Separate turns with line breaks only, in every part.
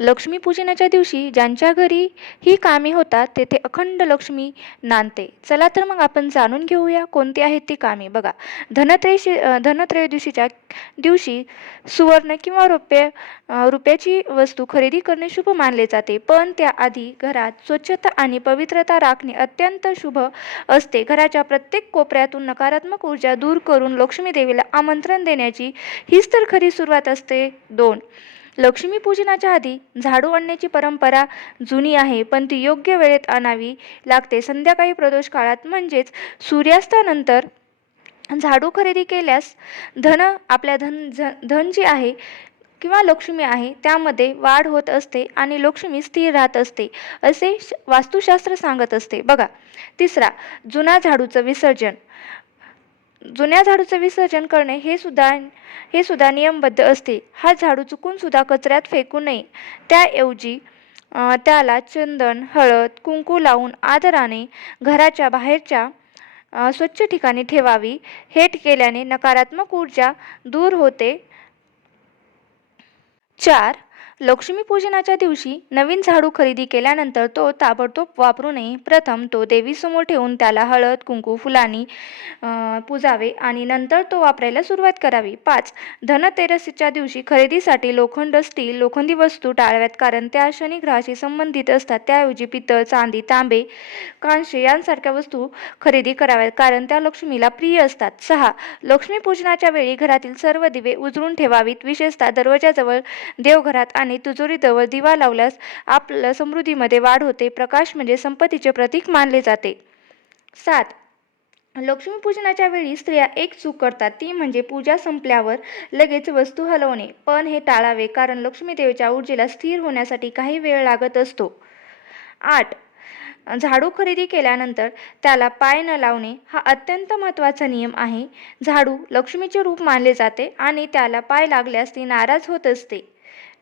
लक्ष्मीपूजनाच्या दिवशी ज्यांच्या घरी ही कामे होतात तेथे अखंड लक्ष्मी नांदते. चला तर मग आपण जाणून घेऊया कोणती आहेत ती कामे. बघा धनत्रयशी धनत्रयोदशीच्या दिवशी सुवर्ण किंवा रुपये रुपयाची वस्तू खरेदी करणे शुभ मानले जाते. पण त्याआधी घरात स्वच्छता आणि पवित्रता राखणे अत्यंत शुभ असते. घराच्या प्रत्येक कोपऱ्यातून नकारात्मक ऊर्जा दूर करून लक्ष्मी देवीला आमंत्रण देण्याची हीच तर खरी सुरुवात असते. दोन लक्ष्मीपूजनाच्या आधी झाडू आणण्याची परंपरा जुनी आहे पण ती योग्य वेळेत आणावी लागते. संध्याकाळी प्रदोष काळात म्हणजेच सूर्यास्तानंतर झाडू खरेदी केल्यास धन आपल्या धन झ- धन जे आहे किंवा लक्ष्मी आहे त्यामध्ये वाढ होत असते आणि लक्ष्मी स्थिर राहत असते असे श- वास्तुशास्त्र सांगत असते. बघा तिसरा जुना झाडूचं विसर्जन. जुन्या झाडूचं विसर्जन करणे हे सुद्धा हे सुद्धा नियमबद्ध असते. हा झाडू चुकून सुद्धा कचऱ्यात फेकू नये. त्याऐवजी त्याला चंदन हळद कुंकू लावून आदराने घराच्या बाहेरच्या स्वच्छ ठिकाणी ठेवावी. हे केल्याने नकारात्मक ऊर्जा दूर होते. चार लक्ष्मीपूजनाच्या दिवशी नवीन झाडू खरेदी केल्यानंतर तो ताबडतोब वापरू नये. प्रथम तो देवीसमोर ठेवून त्याला हळद कुंकू फुलांनी पुजावे आणि नंतर तो वापरायला सुरुवात करावी. पाच धनतेरसीच्या दिवशी खरेदीसाठी लोखंड स्टील लोखंडी वस्तू टाळव्यात कारण त्या शनिग्रहाशी संबंधित असतात. त्याऐवजी पितळ चांदी तांबे कांशे यांसारख्या वस्तू खरेदी कराव्यात कारण त्या लक्ष्मीला प्रिय असतात. सहा लक्ष्मीपूजनाच्या वेळी घरातील सर्व दिवे उजळून ठेवावीत. विशेषतः दरवाजाजवळ देवघरात आणि तुजोरीजवळ दिवा लावल्यास आपल्या समृद्धीमध्ये वाढ होते. प्रकाश म्हणजे संपत्तीचे प्रतीक मानले जाते. सात. लक्ष्मीपूजनाच्या वेळी स्त्रिया एक चूक करतात. ती म्हणजे पूजा संपल्यावर लगेच वस्तू हलवणे. पण हे टाळावे कारण लक्ष्मीदेवीच्या ऊर्जेला स्थिर होण्यासाठी काही वेळ लागत असतो. आठ. झाडू खरेदी केल्यानंतर त्याला पाय न लावणे हा अत्यंत महत्त्वाचा नियम आहे. झाडू लक्ष्मीचे रूप मानले जाते आणि त्याला पाय लागल्यास ती नाराज होत असते.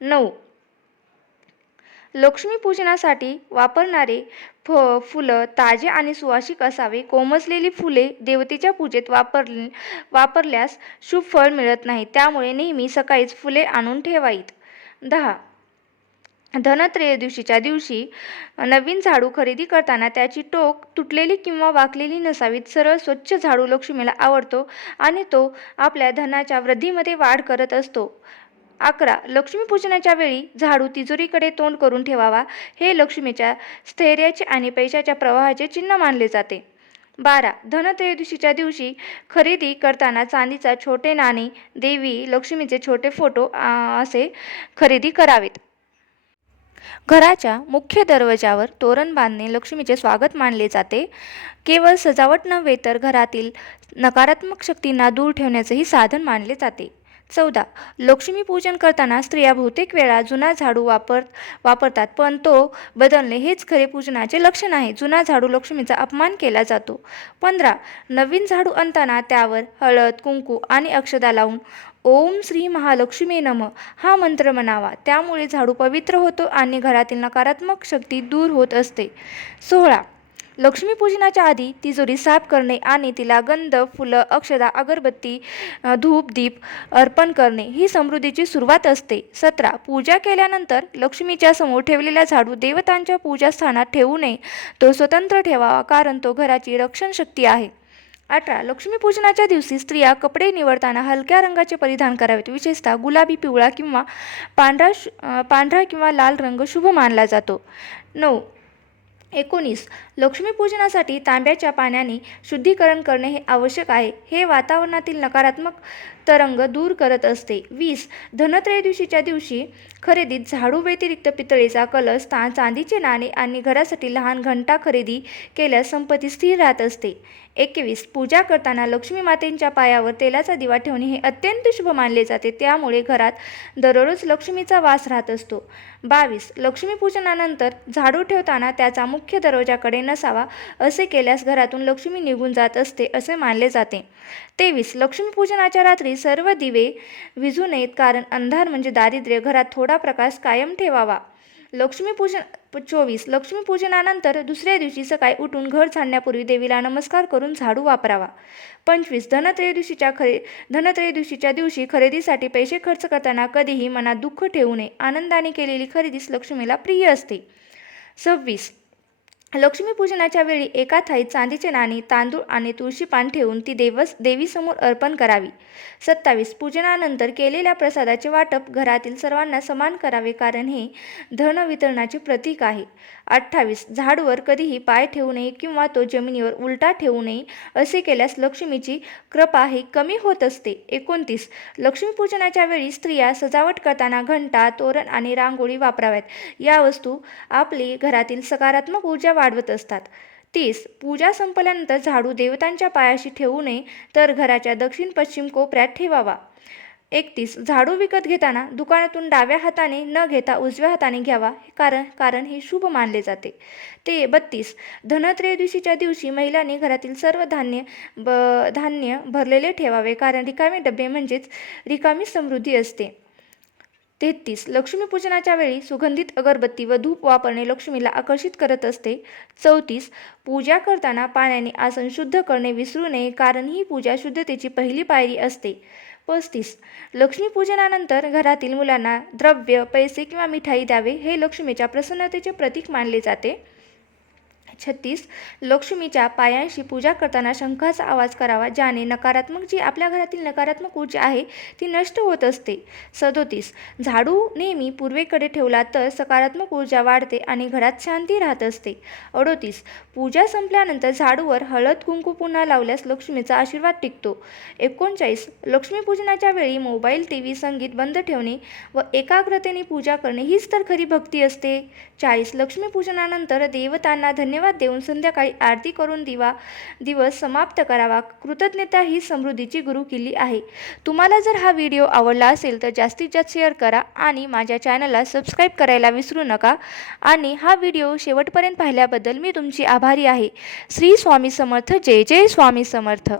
नऊ. लक्ष्मीपूजनासाठी वापरणारे फ फुलं ताजे आणि सुवासिक असावे. कोमसलेली फुले देवतेच्या पूजेत वापर वापरल्यास शुभ फळ मिळत नाही. त्यामुळे नेहमी सकाळीच फुले आणून ठेवावीत. दहा. धनत्रयोदशीच्या दिवशी नवीन झाडू खरेदी करताना त्याची टोक तुटलेली किंवा वाकलेली नसावीत. सरळ स्वच्छ झाडू लक्ष्मीला आवडतो आणि तो आपल्या धनाच्या वृद्धीमध्ये वाढ करत असतो. अकरा लक्ष्मीपूजनाच्या वेळी झाडू तिजोरीकडे तोंड करून ठेवावा. हे लक्ष्मीच्या स्थैर्याचे आणि पैशाच्या प्रवाहाचे चिन्ह मानले जाते. बारा धनत्रयोदशीच्या दिवशी खरेदी करताना चांदीचा छोटे नाणे देवी लक्ष्मीचे छोटे फोटो असे खरेदी करावेत. घराच्या मुख्य दरवाजावर तोरण बांधणे लक्ष्मीचे स्वागत मानले जाते. केवळ सजावट नव्हे तर घरातील नकारात्मक शक्तींना दूर ठेवण्याचेही साधन मानले जाते. चौदा. लक्ष्मीपूजन करताना स्त्रिया बहुतेक वेळा जुना झाडू वापर वापरतात पण तो बदलणे हेच खरे पूजनाचे लक्षण आहे. जुना झाडू लक्ष्मीचा अपमान केला जातो. पंधरा. नवीन झाडू आणताना त्यावर हळद कुंकू आणि अक्षदा लावून ओम श्री महालक्ष्मी नम हा मंत्र म्हणावा. त्यामुळे झाडू पवित्र होतो आणि घरातील नकारात्मक शक्ती दूर होत असते. सोळा. लक्ष्मीपूजनाच्या आधी तिजोरी साफ करणे आणि तिला गंध फुलं अक्षदा अगरबत्ती धूप दीप अर्पण करणे ही समृद्धीची सुरुवात असते. सतरा. पूजा केल्यानंतर लक्ष्मीच्या समोर ठेवलेला झाडू देवतांच्या पूजास्थानात ठेवू नये. तो स्वतंत्र ठेवावा कारण तो घराची रक्षण शक्ती आहे. अठरा. लक्ष्मीपूजनाच्या दिवशी स्त्रिया कपडे निवडताना हलक्या रंगाचे परिधान करावेत. विशेषतः गुलाबी पिवळा किंवा पांढरा शु- पांढरा किंवा लाल रंग शुभ मानला जातो. नऊ. एकोणीस. लक्ष्मीपूजनासाठी तांब्याच्या पाण्याने शुद्धीकरण करणे हे आवश्यक आहे. हे वातावरणातील नकारात्मक तरंग दूर करत असते. वीस. धनत्रयोदशीच्या दिवशी खरेदीत झाडू व्यतिरिक्त पितळेचा कलश ता चांदीचे नाणे आणि घरासाठी लहान घंटा खरेदी केल्यास संपत्ती स्थिर राहत असते. एकवीस. पूजा करताना लक्ष्मी मातेच्या पायावर तेलाचा दिवा ठेवणे हे अत्यंत शुभ मानले जाते. त्यामुळे घरात दररोज लक्ष्मीचा वास राहत असतो. बावीस. लक्ष्मीपूजनानंतर झाडू ठेवताना त्याचा मुख्य दरवाजाकडे नसावा असे केल्यास घरातून लक्ष्मी निघून जात असते असे मानले जाते. तेवीस. लक्ष्मीपूजनाच्या रात्री सर्व दिवे विझू नयेत कारण अंधार म्हणजे दारिद्र्य. घरात थोडा प्रकाश कायम ठेवावा. लक्ष्मीपूजन चोवीस. लक्ष्मीपूजनानंतर दुसऱ्या दिवशी सकाळी उठून घर झाडण्यापूर्वी देवीला नमस्कार करून झाडू वापरावा. पंचवीस. धनत्रयोदशीच्या खरे धनत्रयोदशीच्या दिवशी खरेदीसाठी पैसे खर्च करताना कधीही मनात दुःख ठेवू नये. आनंदाने केलेली खरेदीस लक्ष्मीला प्रिय असते. सव्वीस. लक्ष्मीपूजनाच्या वेळी एका थाळीत चांदीचे नाणे तांदूळ आणि तुळशी पान ठेवून ती देवस देवीसमोर अर्पण करावी. सत्तावीस. पूजनानंतर केलेल्या प्रसादाचे वाटप घरातील सर्वांना समान करावे कारण हे धन वितरणाचे प्रतीक आहे. अठ्ठावीस. झाडूवर कधीही पाय ठेवू नये किंवा तो जमिनीवर उलटा ठेवू नये असे केल्यास लक्ष्मीची कृपा ही कमी होत असते. एकोणतीस. लक्ष्मीपूजनाच्या वेळी स्त्रिया सजावट करताना घंटा तोरण आणि रांगोळी वापराव्यात. या वस्तू आपली घरातील सकारात्मक ऊर्जा वाढवत असतात. तीस. पूजा संपल्यानंतर झाडू देवतांच्या पायाशी ठेवू नये तर घराच्या दक्षिण पश्चिम कोपऱ्यात ठेवावा. एकतीस झाडू विकत घेताना दुकानातून डाव्या हाताने न घेता उजव्या हाताने घ्यावा कारण कारण हे शुभ मानले जाते. ते बत्तीस धनत्रयोदशीच्या दिवशी महिलांनी घरातील सर्व धान्य ब धान्य भरलेले ठेवावे कारण रिकामे डबे म्हणजेच रिकामी समृद्धी असते. तेहतीस लक्ष्मीपूजनाच्या वेळी सुगंधित अगरबत्ती व धूप वापरणे लक्ष्मीला आकर्षित करत असते. चौतीस पूजा करताना पाण्याने आसन शुद्ध करणे विसरू नये कारण ही पूजा शुद्धतेची पहिली पायरी असते. पस्तीस. लक्ष्मीपूजनानंतर घरातील मुलांना द्रव्य पैसे किंवा मिठाई द्यावे हे लक्ष्मीच्या प्रसन्नतेचे प्रतीक मानले जाते. छत्तीस. लक्ष्मीच्या पायांशी पूजा करताना शंखाचा आवाज करावा ज्याने नकारात्मक जी आपल्या घरातील नकारात्मक ऊर्जा आहे ती नष्ट होत असते. सदोतीस. झाडू नेहमी पूर्वेकडे ठेवला तर सकारात्मक ऊर्जा वाढते आणि घरात शांती राहत असते. अडोतीस. पूजा संपल्यानंतर झाडूवर हळद कुंकू पुन्हा लावल्यास लक्ष्मीचा आशीर्वाद टिकतो. एकोणचाळीस. लक्ष्मीपूजनाच्या वेळी मोबाईल टी व्ही संगीत बंद ठेवणे व एकाग्रतेने पूजा करणे हीच तर खरी भक्ती असते. चाळीस. लक्ष्मीपूजनानंतर देवतांना धन्यवाद देऊन संध्याकाळी आरती करून दिवा दिवस समाप्त करावा. कृतज्ञता ही समृद्धीची गुरु किल्ली आहे. तुम्हाला जर हा व्हिडिओ आवडला असेल तर जास्तीत जास्त शेअर करा आणि माझ्या चॅनलला सबस्क्राईब करायला विसरू नका. आणि हा व्हिडिओ शेवटपर्यंत पाहिल्याबद्दल मी तुमची आभारी आहे. श्री स्वामी समर्थ. जय जय स्वामी समर्थ.